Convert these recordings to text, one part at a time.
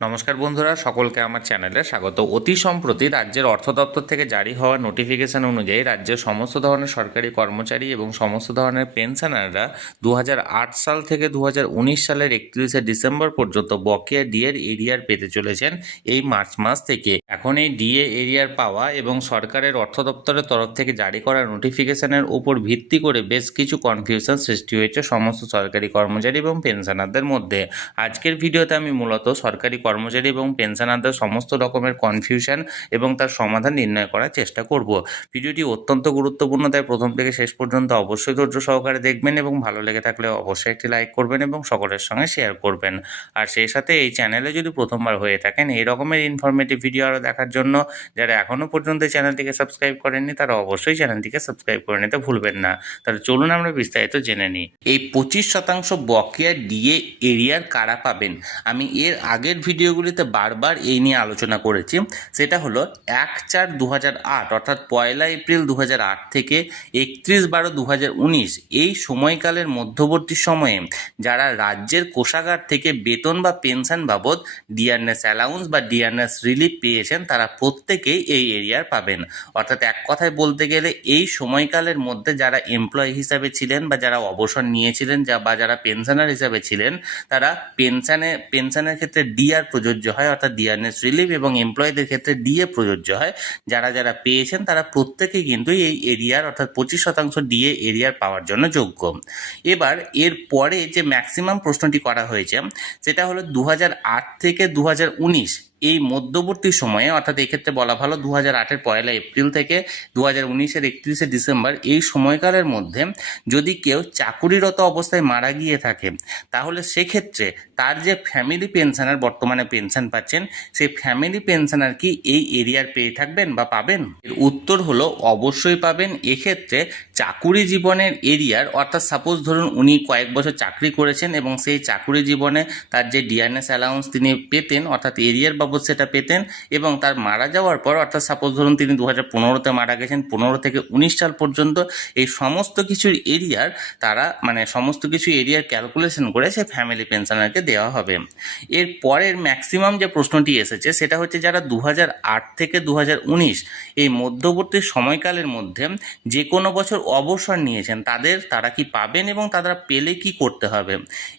নমস্কার বন্ধুরা, সকলকে আমার চ্যানেলে স্বাগত। অতি সম্প্রতি রাজ্যের অর্থ দপ্তর থেকে জারি হওয়া নোটিফিকেশন অনুযায়ী রাজ্যের সমস্ত ধরনের সরকারি কর্মচারী এবং সমস্ত ধরনের পেনশনাররা 2008 সাল থেকে 2019 সালের 31শে ডিসেম্বর পর্যন্ত বকেয়া ডিএর এরিয়ার পেতে চলেছেন এই মার্চ মাস থেকে। এখন এই ডিএ এরিয়ার পাওয়া এবং সরকারের অর্থ দপ্তরের তরফ থেকে জারি করা নোটিফিকেশনের উপর ভিত্তি করে বেশ কিছু কনফিউশন সৃষ্টি হয়েছে সমস্ত সরকারি কর্মচারী এবং পেনশনারদের মধ্যে। আজকের ভিডিওতে আমি মূলত সরকারি কর্মচারী এবং পেনশনারদের সমস্ত রকমের কনফিউশন এবং তার সমাধান নির্ণয় করার চেষ্টা করব। ভিডিওটি অত্যন্ত গুরুত্বপূর্ণ, তাই প্রথম থেকে শেষ পর্যন্ত অবশ্যই ধৈর্য সহকারে দেখবেন এবং ভালো লেগে থাকলে অবশ্যই একটি লাইক করবেন এবং সকলের সঙ্গে শেয়ার করবেন। আর সেই সাথে এই চ্যানেলে যদি প্রথমবার হয়ে থাকেন এই রকমের ইনফরমেটিভ ভিডিও আরও দেখার জন্য যারা এখনও পর্যন্ত চ্যানেলটিকে সাবস্ক্রাইব করেননি তারা অবশ্যই চ্যানেলটিকে সাবস্ক্রাইব করে নিতে ভুলবেন না। তাহলে চলুন আমরা বিস্তারিত জেনে নিই। এই 25% বকেয়া ডিএ এরিয়ার কারা পাবেন, আমি এর আগের ভিডিওগুলিতে বারবার এই নিয়ে আলোচনা করেছি। সেটা হলো 1/4/2008 অর্থাৎ 1 এপ্রিল 2008 থেকে 31/12/2019 এই সময়কালের মধ্যবর্তী সময়ে যারা রাজ্যের কোষাগার থেকে বেতন বা পেনশন বাবদ ডিআরএস অ্যালাউন্স বা ডিআরএস রিলিফ পেয়েছেন তারা প্রত্যেকেই এই এরিয়ার পাবেন। অর্থাৎ এক কথায় বলতে গেলে এই সময়কালের মধ্যে যারা এমপ্লয়ি হিসাবে ছিলেন বা যারা অবসর নিয়েছিলেন বা যারা পেনশনার হিসাবে ছিলেন তারা পেনশনের ক্ষেত্রে ডিআর প্রযোজ্য হয়, অর্থাৎ ডিআরএস রিলিফ, এবং এমপ্লয়ীদের ক্ষেত্রে ডিএ প্রযোজ্য হয়। যারা যারা পেয়েছেন তারা প্রত্যেকেই কিন্তু এই এরিয়ার অর্থাৎ 25% ডিএ এরিয়ার পাওয়ার জন্য যোগ্য। এবার এর পরে যে ম্যাক্সিমাম প্রশ্নটি করা হয়েছে সেটা হলো 2008 থেকে 2019 এই মধ্যবর্তী সময়ে, অর্থাৎ এক্ষেত্রে বলা ভালো 2008-এর 1 এপ্রিল থেকে 2019-এর 31শে ডিসেম্বর এই সময়কালের মধ্যে যদি কেউ চাকুরিরত অবস্থায় মারা গিয়ে থাকে তাহলে সেক্ষেত্রে তার যে ফ্যামিলি পেনশনার বর্তমানে পেনশন পাচ্ছেন সেই ফ্যামিলি পেনশনার কি এই এরিয়ার পেয়ে থাকবেন বা পাবেন? এর উত্তর হলো অবশ্যই পাবেন। এক্ষেত্রে চাকুরি জীবনের এরিয়ার, অর্থাৎ সাপোজ ধরুন উনি কয়েক বছর চাকরি করেছেন এবং সেই চাকুরি জীবনে তার যে ডিআরএস অ্যালাউন্স তিনি পেতেন অর্থাৎ এরিয়ার বাবদ সেটা পেতেন, এবং তার মারা যাওয়ার পর অর্থাৎ সাপোজ ধরুন তিনি 2015-তে মারা গেছেন, 15 থেকে 19 সাল পর্যন্ত এই সমস্ত কিছুর এরিয়ার তারা সমস্ত কিছু এরিয়ার ক্যালকুলেশন করে সে ফ্যামিলি পেনশনারকে দেওয়া হবে। এর পরের ম্যাক্সিমাম যে প্রশ্নটি এসেছে সেটা হচ্ছে যারা 2008 থেকে 2019 এই মধ্যবর্তী সময়কালের মধ্যে যে কোনো বছর অবসর নিয়েছেন তারা কি পাবেন এবং তারা পেলে কি করতে হবে?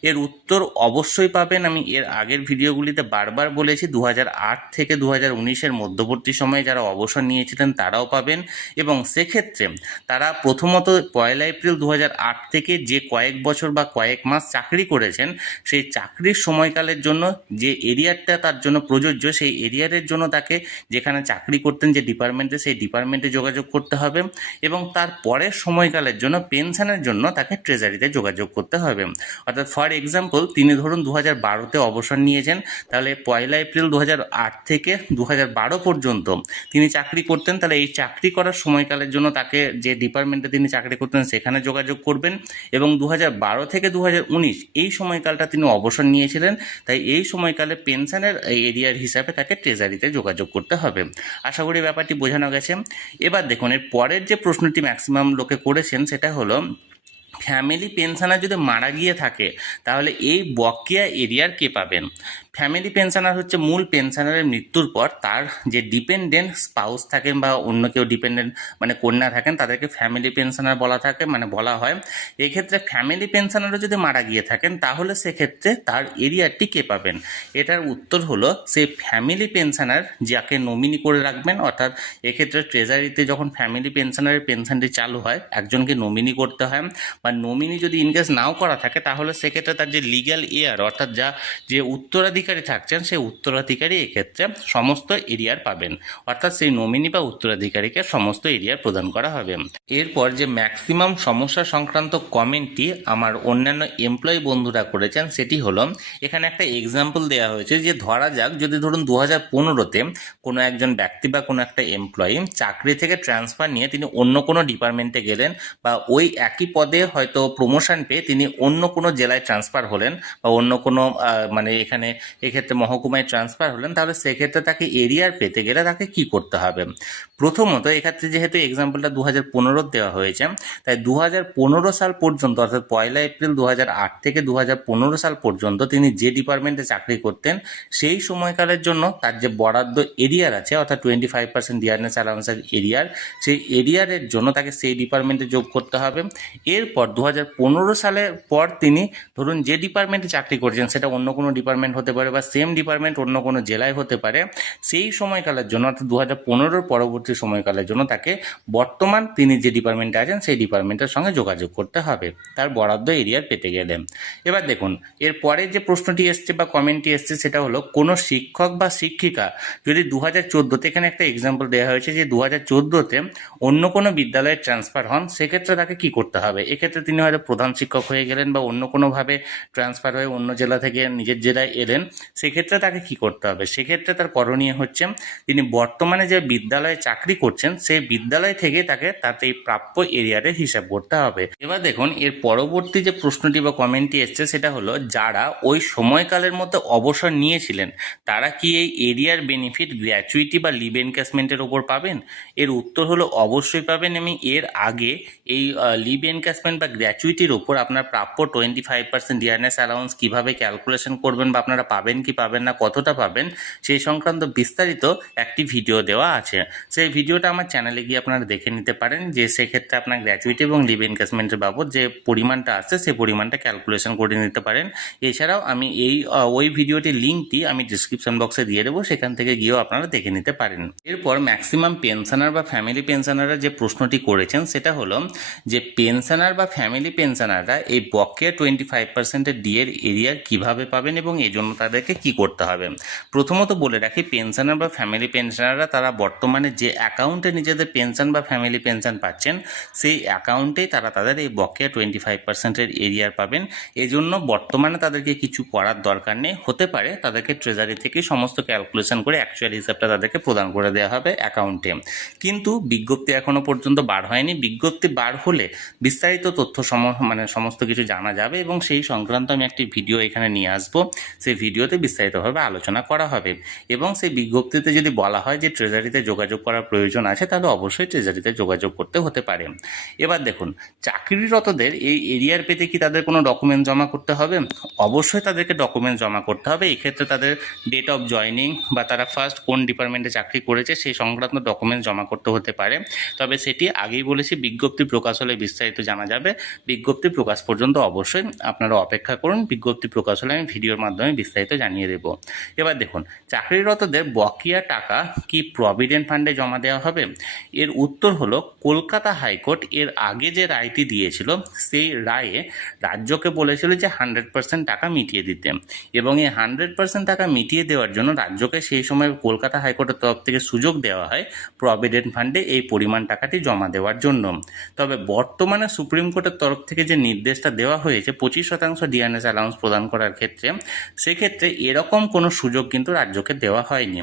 এর উত্তর অবশ্যই পাবেন। আমি এর আগের ভিডিওগুলিতে বারবার বলেছি 2008 থেকে 2019-এর মধ্যবর্তী সময়ে যারা অবসর নিয়েছিলেন তারাও পাবেন, এবং সেক্ষেত্রে তারা প্রথমত 1 এপ্রিল 2008 থেকে যে কয়েক বছর বা কয়েক মাস চাকরি করেছেন সেই চাকরির সময়কালের জন্য যে এরিয়ারটা তার জন্য প্রযোজ্য সেই এরিয়ারের জন্য তাকে যেখানে চাকরি করতেন যে ডিপার্টমেন্টে সেই ডিপার্টমেন্টে যোগাযোগ করতে হবে, এবং তার পরের সময়কালের জন্য পেনশনের জন্য তাকে ট্রেজারিতে যোগাযোগ করতে হবে। অর্থাৎ ফর এক্সাম্পল তিনি ধরুন 2012-তে অবসর নিয়েছেন, তাহলে 1 এপ্রিল 2008 থেকে 2012 পর্যন্ত তিনি চাকরি করতেন, তাহলে এই চাকরি করার সময়কালের জন্য তাকে যে ডিপার্টমেন্টে তিনি চাকরি করতেন সেখানে যোগাযোগ করবেন, এবং 2012 থেকে 2019 এই সময়কালটা তিনি অবসর নিয়েছিলেন, তাই এই সময়কালে পেনশনের এরিয়ার হিসাবে তাকে ট্রেজারিতে যোগাযোগ করতে হবে। আশা করি ব্যাপারটি বোঝানো গেছে। এবার দেখুন এর পরের যে প্রশ্নটি ম্যাক্সিমাম লোকে করেছেন সেটা হলো ফ্যামিলি পেনশনার যদি মারা গিয়ে থাকে তাহলে এই বকেয়া এরিয়ার কে পাবেন? ফ্যামিলি পেনশনার হচ্ছে মূল পেনশনারের মৃত্যুর পর তার যে ডিপেন্ডেন্ট স্পাউস থাকেন বা অন্য কেউ ডিপেন্ডেন্ট কন্যা থাকেন তাদেরকে ফ্যামিলি পেনশনার বলা হয়। এক্ষেত্রে ফ্যামিলি পেনশনারও যদি মারা গিয়ে থাকেন তাহলে সেক্ষেত্রে তার এরিয়ারটি কে পাবেন? এটার উত্তর হলো সেই ফ্যামিলি পেনশনার যাকে নমিনি করে রাখবেন, অর্থাৎ এক্ষেত্রে ট্রেজারিতে যখন ফ্যামিলি পেনশনারের পেনশনটি চালু হয় একজনকে নমিনি করতে হয়, বা নমিনি যদি ইনকেস নাও করা থাকে তাহলে সেক্ষেত্রে তার যে লিগ্যাল এয়ার অর্থাৎ যে উত্তরাধিকারী থাকছেন সেই উত্তরাধিকারী এক্ষেত্রে সমস্ত এরিয়ার পাবেন, অর্থাৎ সেই নমিনি বা উত্তরাধিকারীকে সমস্ত এরিয়ার প্রদান করা হবে। এরপর যে ম্যাক্সিমাম সমস্যা সংক্রান্ত কমেন্টটি আমার অন্যান্য এমপ্লয়ি বন্ধুরা করেছেন সেটি হলো, এখানে একটা এক্সাম্পল দেওয়া হয়েছে যে ধরা যাক যদি ধরুন 2015-তে কোনো একজন ব্যক্তি বা কোনো একটা এমপ্লয়ি চাকরি থেকে ট্রান্সফার নিয়ে তিনি অন্য কোনো ডিপার্টমেন্টে গেলেন বা ওই একই পদে হয়তো প্রমোশন পেয়ে তিনি অন্য কোনো জেলায় ট্রান্সফার হলেন বা অন্য কোনো মানে এক্ষেত্রে মহকুমায় ট্রান্সফার হলেন, তাহলে সেক্ষেত্রে তাকে এরিয়ার পেতে গেলে তাকে কি করতে হবে? প্রথমত এক্ষেত্রে যেহেতু এক্সাম্পলটা 2015 দেওয়া হয়েছে, তাই 2015 সাল পর্যন্ত অর্থাৎ 1 এপ্রিল 2008 থেকে 2015 সাল পর্যন্ত তিনি যে ডিপার্টমেন্টে চাকরি করতেন সেই সময়কালের জন্য তার যে বরাদ্দ এরিয়ার আছে অর্থাৎ 25% ডিয়ারনেস অ্যালাউন্সের এরিয়ার, সেই এরিয়ারের জন্য তাকে সেই ডিপার্টমেন্টে যোগ করতে হবে। এরপর 2015 সালের পর তিনি ধরুন যে ডিপার্টমেন্টে চাকরি করছেন সেটা অন্য কোনো ডিপার্টমেন্ট হতে পারে বা সেম ডিপার্টমেন্ট অন্য কোনো জেলায় হতে পারে, সেই সময়কালের জন্য অর্থাৎ 2015 পরবর্তী সময়কালের জন্য তাকে বর্তমান তিনি যে ডিপার্টমেন্টে আছেন সেই ডিপার্টমেন্টের সঙ্গে যোগাযোগ করতে হবে তার বরাদ্দ এরিয়ার পেতে গেলে। এবার দেখুন এরপরে যে প্রশ্নটি এসছে বা কমেন্টটি এসছে সেটা হলো কোনো শিক্ষক বা শিক্ষিকা যদি 2014-তে, এখানে একটা এক্সাম্পল দেওয়া হয়েছে যে 2014-তে অন্য কোনো বিদ্যালয়ে ট্রান্সফার হন, সেক্ষেত্রে তাকে কি করতে হবে? এক্ষেত্রে তিনি হয়তো প্রধান শিক্ষক হয়ে গেলেন বা অন্য কোনোভাবে ট্রান্সফার হয়ে অন্য জেলা থেকে নিজের জেলায় এলেন, সেক্ষেত্রে তাকে কি করতে হবে? সেক্ষেত্রে তার করণীয় হচ্ছে তিনি বর্তমানে যে বিদ্যালয়ে চাকরি করছেন সেই বিদ্যালয় থেকে তাকে তাতে প্রাপ্য এরিয়ারের হিসাব করতে হবে। এবার দেখুন এর পরবর্তী যে প্রশ্নটি বা কমেন্টটি এসছে সেটা হলো যারা ওই সময়কালের মধ্যে অবসর নিয়েছিলেন তারা কি এই এরিয়ার বেনিফিট গ্র্যাচুইটি বা লিভ এনক্যাশমেন্টের ওপর পাবেন? এর উত্তর হলো অবশ্যই পাবেন। আমি এর আগে এই লিভ এনক্যাশমেন্ট বা গ্র্যাচুইটির ওপর আপনার প্রাপ্য 25% ডিয়ারনেস অ্যালাউন্স কীভাবে ক্যালকুলেশন করবেন বা আপনারা পাবেন কি পাবেন না, কতটা পাবেন, সেই সংক্রান্ত বিস্তারিত একটি ভিডিও দেওয়া আছে। সেই ভিডিওটা আমার চ্যানেলে গিয়ে আপনারা দেখে নিতে পারেন যে সেক্ষেত্রে আপনার গ্র্যাচুইটি এবং লিভ এনক্যাশমেন্টের বাবদ যে পরিমাণটা আসছে সেই পরিমাণটা ক্যালকুলেশন করে নিতে পারেন। এছাড়াও আমি ওই ভিডিওটির লিঙ্কটি আমি ডিসক্রিপশন বক্সে দিয়ে দেবো, সেখান থেকে গিয়েও আপনারা দেখে নিতে পারেন। এরপর ম্যাক্সিমাম পেনশনার বা ফ্যামিলি পেনশনাররা যে প্রশ্নটি করেছেন সেটা হলো যে পেনশনার বা ফ্যামিলি পেনশনাররা এই বকেয়া 25% ডিএর এরিয়ার কিভাবে পাবেন এবং এই জন্য তাদেরকে কি করতে হবে? প্রথমত বলে রাখি পেনশনার বা ফ্যামিলি পেনশনাররা তারা বর্তমানে যে অ্যাকাউন্টে নিজেদের পেনশন বা ফ্যামিলি পেনশন পাচ্ছেন সেই অ্যাকাউন্টেই তারা তাদের এই বকেয়া 25%-এর এরিয়ার পাবেন। এজন্য বর্তমানে তাদেরকে কিছু করার দরকার নেই, হতে পারে তাদেরকে ট্রেজারি থেকে সমস্ত ক্যালকুলেশন করে অ্যাকচুয়াল হিসাবটা তাদেরকে প্রদান করে দেওয়া হবে অ্যাকাউন্টে। কিন্তু বিজ্ঞপ্তি এখনও পর্যন্ত বার হয়নি, বিজ্ঞপ্তি বার হলে বিস্তারিত তথ্য সমস্ত কিছু জানা যাবে এবং সেই সংক্রান্ত আমি একটি ভিডিও এখানে নিয়ে আসবো। সেই ভিডিওতে বিস্তারিতভাবে আলোচনা করা হবে এবং সেই বিজ্ঞপ্তিতে যদি বলা হয় যে ট্রেজারিতে যোগাযোগ করার প্রয়োজন আছে তাহলে অবশ্যই ট্রেজারিতে যোগাযোগ করতে হতে পারে। এবার দেখুন চাকরিরতদের এই এরিয়ার পেতে কি তাদের কোনো ডকুমেন্ট জমা করতে হবে? অবশ্যই তাদেরকে ডকুমেন্ট জমা করতে হবে। এক্ষেত্রে তাদের ডেট অফ জয়নিং বা তারা ফার্স্ট কোন ডিপার্টমেন্টে চাকরি করেছে সেই সংক্রান্ত ডকুমেন্ট জমা করতে হতে পারে। তবে সেটি আগেই বলেছি বিজ্ঞপ্তি প্রকাশ হলে বিস্তারিত জানা যাবে। বিজ্ঞপ্তি প্রকাশ পর্যন্ত অবশ্যই আপনারা অপেক্ষা করুন, বিজ্ঞপ্তি প্রকাশ হলে আমি ভিডিওর মাধ্যমে বিস্তারিত জানিয়ে দেব। এবার দেখুন চাকরিরতদের বকেয়া টাকা কি প্রভিডেন্ট ফান্ডে জমা দেওয়া হবে? এর উত্তর হলো কলকাতা হাইকোর্ট এর আগে যে রায়টি দিয়েছিল সেই রায়ে রাজ্যকে বলেছিল যে 100% টাকা মিটিয়ে দিতে এবং এই 100% টাকা মিটিয়ে দেওয়ার জন্য রাজ্যকে সেই সময় কলকাতা হাইকোর্টের তরফ থেকে সুযোগ দেওয়া হয় প্রভিডেন্ট ফান্ডে এই পরিমাণ টাকাটি জমা দেওয়ার জন্য। তবে বর্তমানে সুপ্রিম কোর্টের তরফ থেকে যে নির্দেশটা দেওয়া হয়েছে 25% ডিয়ারনেস অ্যালাউন্স প্রদান করার ক্ষেত্রে, সেক্ষেত্রে এরকম কোনো সুযোগ কিন্তু রাজ্যকে দেওয়া হয়নি।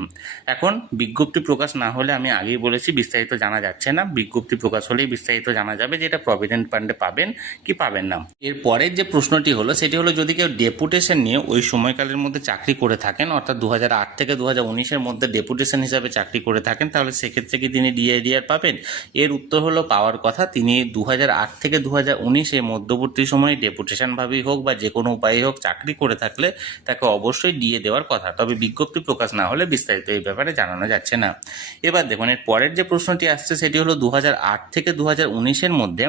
এখন বিজ্ঞপ্তি প্রকাশ না হলে আমি আগেই বলেছি বিস্তারিত জানা যাচ্ছে না, বিজ্ঞপ্তি প্রকাশ হলেই বিস্তারিত জানা যাবে যে এটা প্রভিডেন্ট ফান্ডে পাবেন কি পাবেন না। এর পরের যে প্রশ্নটি হলো সেটি হলো যদি কেউ ডেপুটেশন নিয়ে ওই সময়কালের মধ্যে চাকরি করে থাকেন অর্থাৎ 2008 থেকে 2019-এর মধ্যে ডেপুটেশন হিসাবে চাকরি করে থাকেন তাহলে সেক্ষেত্রে কি তিনি ডিএডিআর পাবেন? এর উত্তর হলো পাওয়ার কথা। তিনি 2008 থেকে 2019-এর মধ্যবর্তী সময়ে ডেপুটেশনভাবেই হোক বা যে কোনো উপায়ে হোক চাকরি করে থাকলে তাকে অবশ্যই ডিএ দেওয়ার কথা, তবে বিজ্ঞপ্তি প্রকাশ না হলে বিস্তারিত এই ব্যাপারে জানানো যাচ্ছে না। এবার দেখুন এর পরের যে প্রশ্নটি আসছে সেটি হলো 2008 থেকে 2019-এর মধ্যে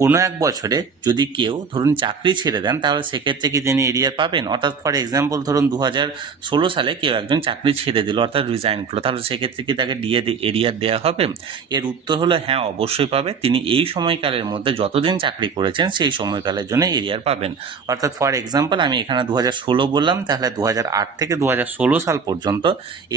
কোনো এক বছরে যদি কেউ ধরুন চাকরি ছেড়ে দেন তাহলে সেক্ষেত্রে কি তিনি এরিয়ার পাবেন? অর্থাৎ ফর এক্সাম্পল ধরুন 2016 সালে কেউ একজন চাকরি ছেড়ে দিল অর্থাৎ রিজাইন করলো, তাহলে সেক্ষেত্রে কি তাকে ডিএ এরিয়ার দেওয়া হবে? এর উত্তর হলো হ্যাঁ অবশ্যই পাবে। তিনি এই সময়কালের মধ্যে যতদিন চাকরি করেছেন সেই সময়কালের জন্য এরিয়ার পাবেন। অর্থাৎ ফর এক্সাম্পল আমি এখানে 2016 বললাম, তাহলে 2008 থেকে 2016 সাল পর্যন্ত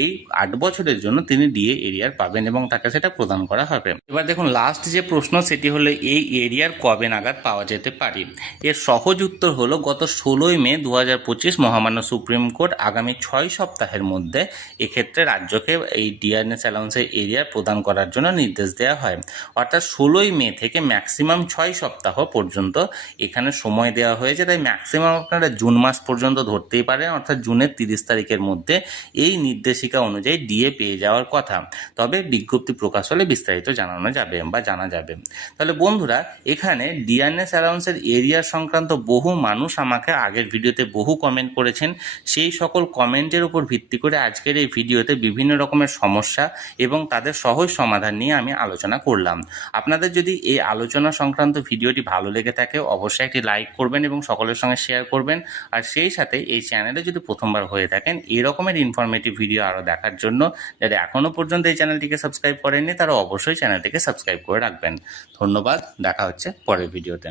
এই 8 বছরের জন্য তিনি ডিএ এরিয়ার পাবেন এবং তাকে সেটা প্রদান করা হবে। এবার দেখুন লাস্ট যে প্রশ্ন সেটি হলো এই এরিয়ার কবে নাগাদ পাওয়া যেতে পারে? এর সহজ উত্তর হলো গত 16ই মে 2025 মহামান্য সুপ্রিম কোর্ট আগামী 6 সপ্তাহের মধ্যে এক্ষেত্রে রাজ্যকে এই ডিয়ারনেস অ্যালাউন্সের এরিয়া প্রদান করার জন্য নির্দেশ দেওয়া হয়। অর্থাৎ 16ই মে থেকে ম্যাক্সিমাম 6 সপ্তাহ সপ্তাহ পর্যন্ত এখানে সময় দেওয়া হয়েছে, তাই ম্যাক্সিমাম আপনারা জুন মাস পর্যন্ত ধরতেই পারেন, অর্থাৎ জুনের 30 তারিখের মধ্যে এই নির্দেশিকা অনুযায়ী ডিএ পেয়ে যাওয়ার কথা। তবে বিজ্ঞপ্তি প্রকাশ হলে বিস্তারিত জানানো যাবে বা জানা যাবে। তাহলে বন্ধুরা, এখানে ডিএনএস অ্যালাউন্সের এরিয়া সংক্রান্ত বহু মানুষ আমাকে আগের ভিডিওতে বহু কমেন্ট করেছেন। সেই সকল কমেন্টের উপর ভিত্তি করে আজকের এই ভিডিওতে বিভিন্ন রকমের সমস্যা এবং তাদের সহজ সমাধান নিয়ে আমি আলোচনা করলাম। আপনাদের যদি এই আলোচনা সংক্রান্ত ভিডিওটি ভালো লেগে থাকে অবশ্যই একটি লাইক করবেন এবং সকলের সঙ্গে শেয়ার করবেন। আর সেই সাথে এই চ্যানেলে যদি প্রথমবার হয়ে থাকেন এই রকমের ইনফরমেটিভ ভিডিও আরও দেখার জন্য যারা এখনও পর্যন্ত এই চ্যানেলটিকে সাবস্ক্রাইব করেননি তারা অবশ্যই চ্যানেলটিকে সাবস্ক্রাইব করে রাখবেন। ধন্যবাদ, দেখা হচ্ছে পরের ভিডিওতে।